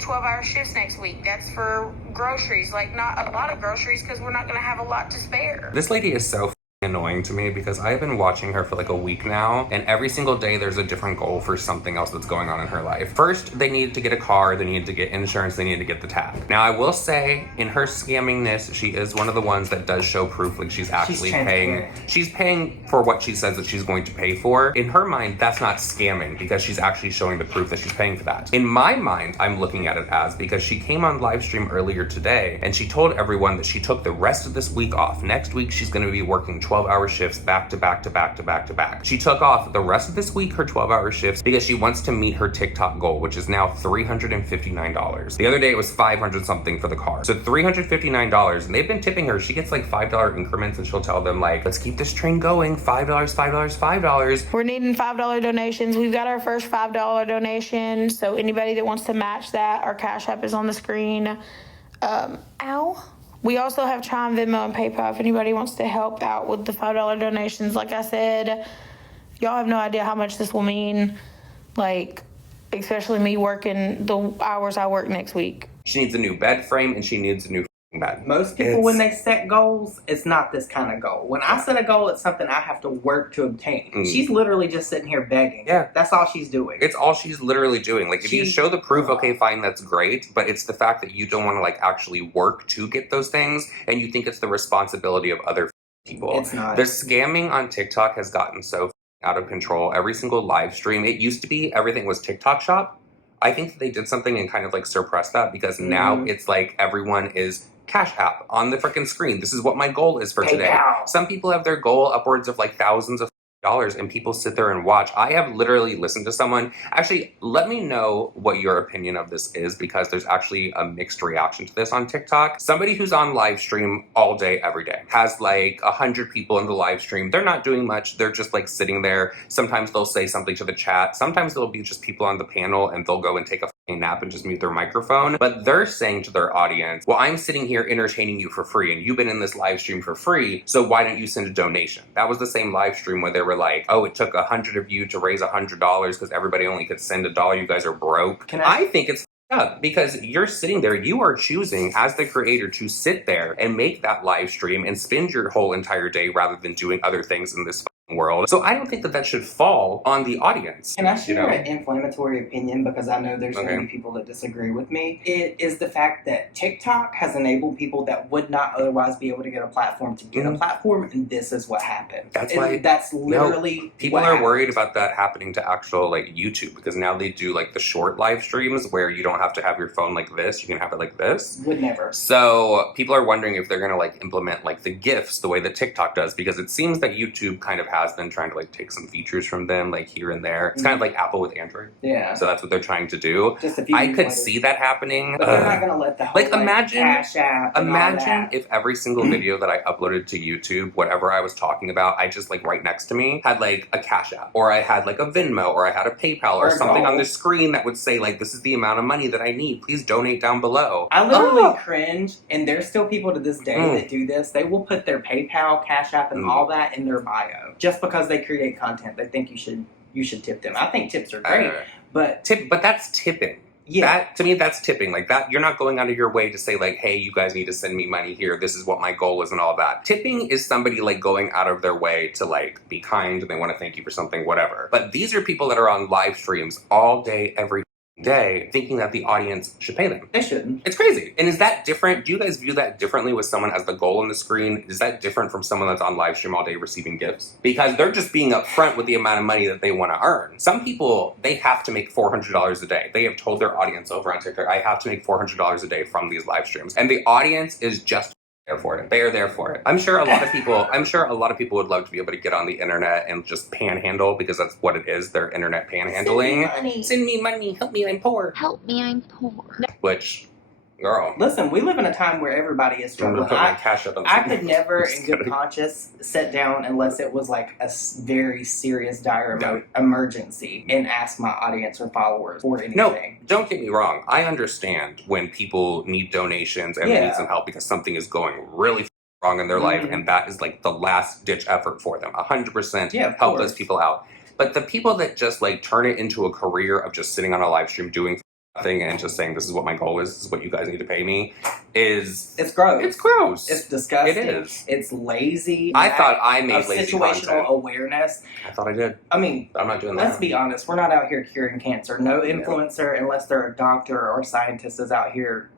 the 12-hour shifts next week. That's for groceries. Like, not a lot of groceries because we're not going to have a lot to spare. This lady is so annoying to me because I've been watching her for like a week now, and every single day there's a different goal for something else that's going on in her life. First, they needed to get a car, they needed to get insurance, they needed to get the tag. Now, I will say, in her scammingness, she is one of the ones that does show proof, like she's actually paying. She's paying for what she says that she's going to pay for. In her mind, that's not scamming because she's actually showing the proof that she's paying for that. In my mind, I'm looking at it as because she came on live stream earlier today and she told everyone that she took the rest of this week off. Next week, she's going to be working 12-hour shifts back to back to back to back to back. She took off the rest of this week, her 12-hour shifts, because she wants to meet her TikTok goal, which is now $359. The other day it was 500 something for the car. So $359, and they've been tipping her. She gets like $5 increments and she'll tell them like, let's keep this train going. $5, $5, $5. We're needing $5 donations. We've got our first $5 donation. So anybody that wants to match that, our Cash App is on the screen. Ow. We also have Chime, Venmo, and PayPal if anybody wants to help out with the $5 donations. Like I said, y'all have no idea how much this will mean. Like, especially me working the hours I work next week. She needs a new bed frame and she needs a new bed. Most people, when they set goals, it's not this kind of goal. When I set a goal, it's something I have to work to obtain. She's literally just sitting here begging. Yeah. That's all she's doing. It's all she's literally doing. Like, if you show the proof, okay, fine, that's great. But it's the fact that you don't want to, like, actually work to get those things, and you think it's the responsibility of other people. It's not. The scamming on TikTok has gotten so out of control. Every single live stream, it used to be everything was TikTok shop. I think that they did something and kind of, like, suppressed that because now it's like everyone is Cash App on the freaking screen. This is what my goal is for today. Some people have their goal upwards of like thousands of dollars and people sit there and watch. I have literally listened to someone. Actually, let me know what your opinion of this is because there's actually a mixed reaction to this on TikTok. Somebody who's on live stream all day, every day, has like 100 people in the live stream. They're not doing much. They're just like sitting there. Sometimes they'll say something to the chat. Sometimes there'll be just people on the panel and they'll go and take a nap and just mute their microphone. But they're saying to their audience, well, I'm sitting here entertaining you for free and you've been in this live stream for free, so why don't you send a donation? That was the same live stream where they were like, oh, it took 100 of you to raise $100 because everybody only could send $1. You guys are broke. I think it's up because you're sitting there, you are choosing as the creator to sit there and make that live stream and spend your whole entire day rather than doing other things in this world. So I don't think that that should fall on the audience. Can I share an inflammatory opinion because I know there's going to be people that disagree with me? It is the fact that TikTok has enabled people that would not otherwise be able to get a platform to get a platform, and this is what happened. That's literally people are worried about that happening to actual like YouTube because now they do like the short live streams where you don't have to have your phone like this, you can have it like this. Would never. So people are wondering if they're going to like implement like the GIFs the way that TikTok does because it seems that YouTube kind of has been trying to like take some features from them like here and there. It's kind of like Apple with Android. Yeah. So that's what they're trying to do. Just a few I could see that happening. But they're not going to let the whole imagine Cash App and imagine if every single video that I uploaded to YouTube, whatever I was talking about, I just like right next to me had like a Cash App or I had like a Venmo or I had a PayPal or something on the screen that would say like, this is the amount of money that I need. Please donate down below. I literally cringe, and there's still people to this day that do this. They will put their PayPal, Cash App, and all that in their bio just because they create content. They think you should tip them. I think tips are great, but that's tipping. Yeah. That, to me, that's tipping. Like that, you're not going out of your way to say like, hey, you guys need to send me money here. This is what my goal is and all that. Tipping is somebody like going out of their way to like be kind and they want to thank you for something, whatever. But these are people that are on live streams all day, every day, thinking that the audience should pay them. They shouldn't. It's crazy. And is that different? Do you guys view that differently with someone as the goal on the screen? Is that different from someone that's on live stream all day receiving gifts? Because they're just being upfront with the amount of money that they want to earn. Some people, they have to make $400 a day. They have told their audience over on TikTok, I have to make $400 a day from these live streams. And the audience is just there for it. They are there for it. I'm sure a lot of people would love to be able to get on the internet and just panhandle because that's what it is. They're internet panhandling. Send me money. Help me, I'm poor. Help me, I'm poor. Which, girl. Listen, we live in a time where everybody is struggling. I could never, in good conscience, sit down unless it was like a very serious, dire emergency and ask my audience or followers for anything. No, don't get me wrong. I understand when people need donations and they need some help because something is going really wrong in their life, and that is like the last ditch effort for them. 100% help those people out. But the people that just like turn it into a career of just sitting on a live stream doing thing and just saying this is what my goal is, this is what you guys need to pay me, is it's gross. It's gross. It's disgusting. It is. It's lazy. I thought I made lazy situational content. awareness. I thought I did. I mean, I'm not doing that. Let's be honest. We're not out here curing cancer. No influencer, unless they're a doctor or scientist, is out here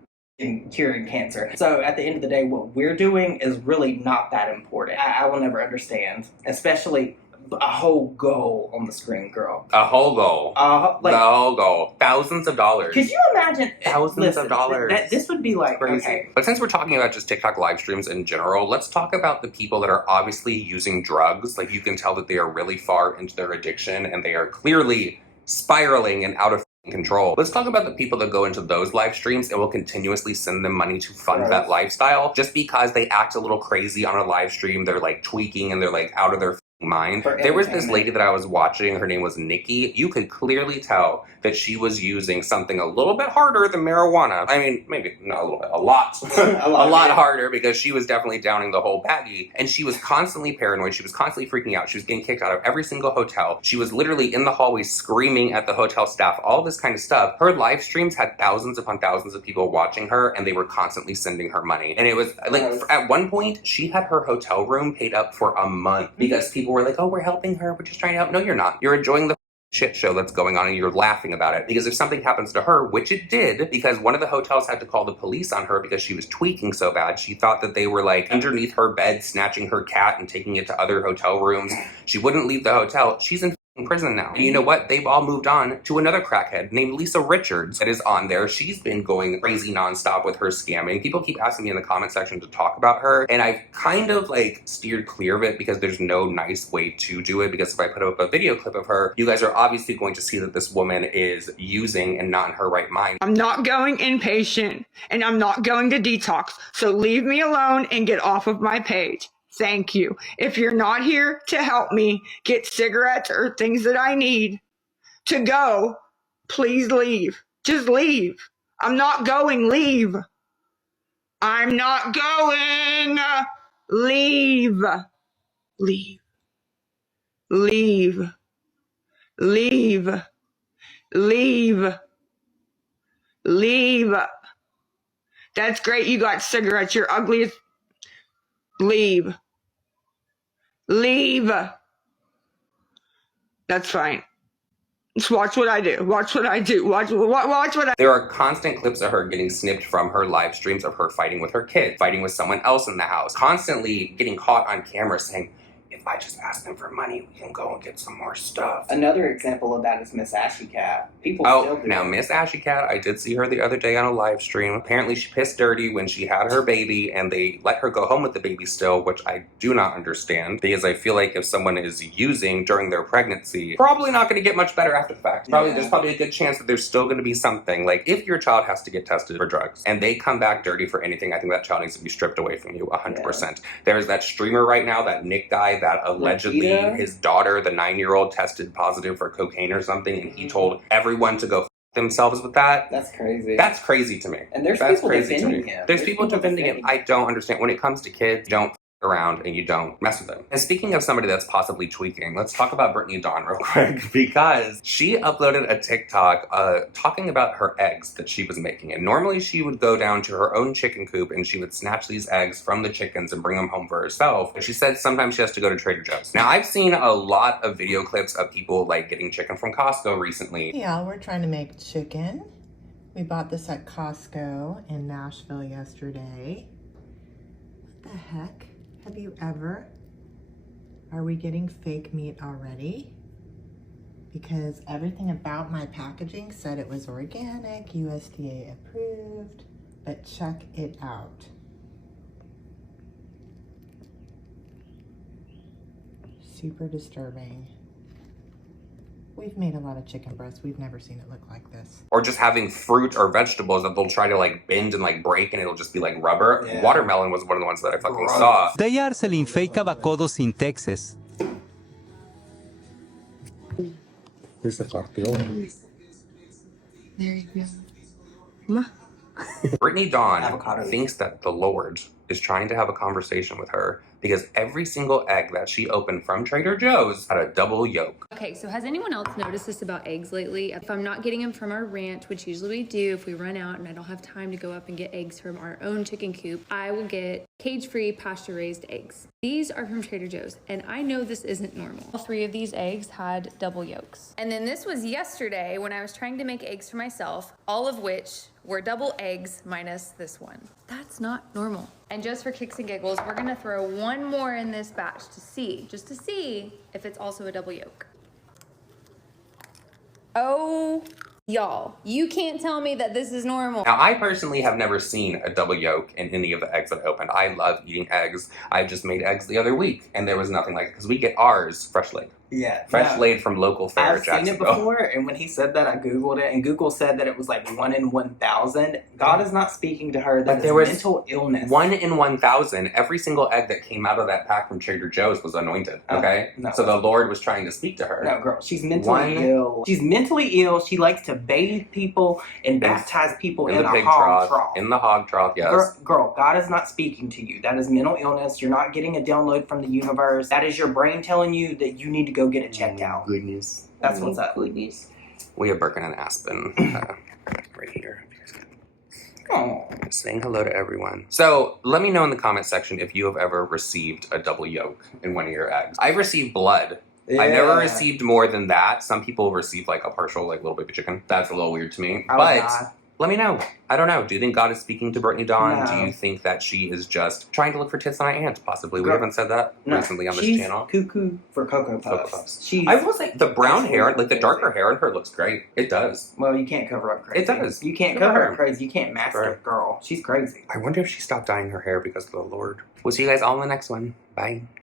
curing cancer. So at the end of the day, what we're doing is really not that important. I will never understand, especially a whole goal on the screen, girl. A whole goal. Like, the whole goal. Thousands of dollars. Could you imagine? Thousands of dollars. This would be like crazy. Okay. But since we're talking about just TikTok live streams in general, let's talk about the people that are obviously using drugs. Like, you can tell that they are really far into their addiction and they are clearly spiraling and out of control. Let's talk about the people that go into those live streams and will continuously send them money to fund that lifestyle just because they act a little crazy on a live stream. They're like tweaking and they're like out of their mind. There was this lady that I was watching, her name was Nikki. You could clearly tell that she was using something a little bit harder than marijuana. I mean, maybe not a little bit, a lot. a lot harder, because she was definitely downing the whole baggie. And she was constantly paranoid. She was constantly freaking out. She was getting kicked out of every single hotel. She was literally in the hallway screaming at the hotel staff, all this kind of stuff. Her live streams had thousands upon thousands of people watching her, and they were constantly sending her money. And it was like, at one point, she had her hotel room paid up for a month because people were like, oh, we're helping her, we're just trying to help. No, you're not. You're enjoying the shit show that's going on and you're laughing about it. Because if something happens to her, which it did, because one of the hotels had to call the police on her because she was tweaking so bad, she thought that they were like underneath her bed snatching her cat and taking it to other hotel rooms. She wouldn't leave the hotel. She's in prison now. And you know what? They've all moved on to another crackhead named Lisa Richards that is on there. She's been going crazy nonstop with her scamming. People keep asking me in the comment section to talk about her, and I've kind of like steered clear of it because there's no nice way to do it, because if I put up a video clip of her, you guys are obviously going to see that this woman is using and not in her right mind. I'm not going inpatient and I'm not going to detox, so leave me alone and get off of my page. Thank you. If you're not here to help me get cigarettes or things that I need to go, please leave. Just leave. I'm not going. Leave. I'm not going. Leave. Leave. Leave. Leave. Leave. Leave. That's great. You got cigarettes. You're ugly as... Leave. Leave. That's fine. Just watch what I do. Watch what I do. Watch what I... There are constant clips of her getting snipped from her live streams of her fighting with her kid, fighting with someone else in the house, constantly getting caught on camera saying, if I just ask them for money, we can go and get some more stuff. Another example of that is Miss Ashy Cat. People still do now it. Miss Ashy Cat, I did see her the other day on a live stream. Apparently she pissed dirty when she had her baby and they let her go home with the baby still, which I do not understand, because I feel like if someone is using during their pregnancy, probably not going to get much better after the fact. There's probably a good chance that there's still going to be something. Like, if your child has to get tested for drugs and they come back dirty for anything, I think that child needs to be stripped away from you 100%. There's that streamer right now, that Nick guy, that allegedly his daughter, the 9-year-old, tested positive for cocaine or something, and he told everyone to go themselves with that. That's crazy. That's crazy to me. And there's That's people crazy defending to me. him. There's people defending him. I don't understand. When it comes to kids, you don't around and you don't mess with them. And speaking of somebody that's possibly tweaking, let's talk about Brittany Dawn real quick, because she uploaded a TikTok talking about her eggs that she was making. And normally she would go down to her own chicken coop and she would snatch these eggs from the chickens and bring them home for herself. But she said sometimes she has to go to Trader Joe's. Now, I've seen a lot of video clips of people like getting chicken from Costco recently. Yeah, we're trying to make chicken. We bought this at Costco in Nashville yesterday. What the heck? Have you ever? Are we getting fake meat already? Because everything about my packaging said it was organic, USDA approved, but check it out. Super disturbing. We've made a lot of chicken breasts. We've never seen it look like this. Or just having fruit or vegetables that they'll try to like bend and like break and it'll just be like rubber. Yeah. Watermelon was one of the ones that I fucking saw. Dayar se le infeca bacodo sin Texas. There you go. Brittany Dawn thinks that the Lord is trying to have a conversation with her because every single egg that she opened from Trader Joe's had a double yolk. Okay, so has anyone else noticed this about eggs lately? If I'm not getting them from our ranch, which usually we do if we run out and I don't have time to go up and get eggs from our own chicken coop, I will get cage-free pasture-raised eggs. These are from Trader Joe's, and I know this isn't normal. All 3 of these eggs had double yolks. And then this was yesterday when I was trying to make eggs for myself, all of which were double eggs minus this one. That's not normal. And just for kicks and giggles, we're gonna throw one more in this batch just to see if it's also a double yolk. Oh, y'all, you can't tell me that this is normal. Now, I personally have never seen a double yolk in any of the eggs that I opened. I love eating eggs. I just made eggs the other week, and there was nothing like it, because we get ours fresh laid. Yeah. Fresh laid from local fair I've seen it before, and when he said that, I Googled it, and Google said that it was like 1 in 1,000. God is not speaking to her. That is mental illness. 1 in 1,000. Every single egg that came out of that pack from Trader Joe's was anointed, okay? No. So the Lord was trying to speak to her. No, girl, she's mentally ill. She's mentally ill. She likes to bathe people and baptize people in the a pig hog trough. In the hog trough, yes. Girl, God is not speaking to you. That is mental illness. You're not getting a download from the universe. That is your brain telling you that you need to go get it checked out. Goodness. That's what's up. Goodness. We have Birkin and Aspen right here. Oh. Saying hello to everyone. So let me know in the comment section if you have ever received a double yolk in one of your eggs. I've received blood. Yeah. I never received more than that. Some people receive like a partial, like little baby chicken. That's a little weird to me. Let me know. I don't know. Do you think God is speaking to Brittany Dawn? No. Do you think that she is just trying to look for tits on my aunt? Possibly. We haven't said that recently on this channel. She's cuckoo for Cocoa Puffs. I will say the brown hair, like the darker hair in her looks great. It does. Well, you can't cover up crazy. It does. You can't cover up crazy. You can't mask it, girl. She's crazy. I wonder if she stopped dyeing her hair because of the Lord. We'll see you guys all in the next one. Bye.